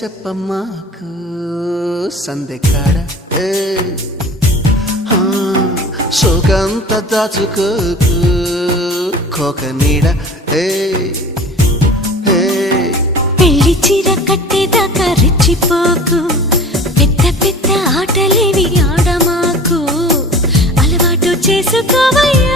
చెప్పమ్మాకు సందెకాడ సోకంత దాచుకోకు కోక నీడ పెళ్లి చీర కట్టేదాకా రెచ్చిపోకు పెద్ద పెద్ద ఆటలేవి ఆడమాకు అలవాటు చేసుకోవయ్యా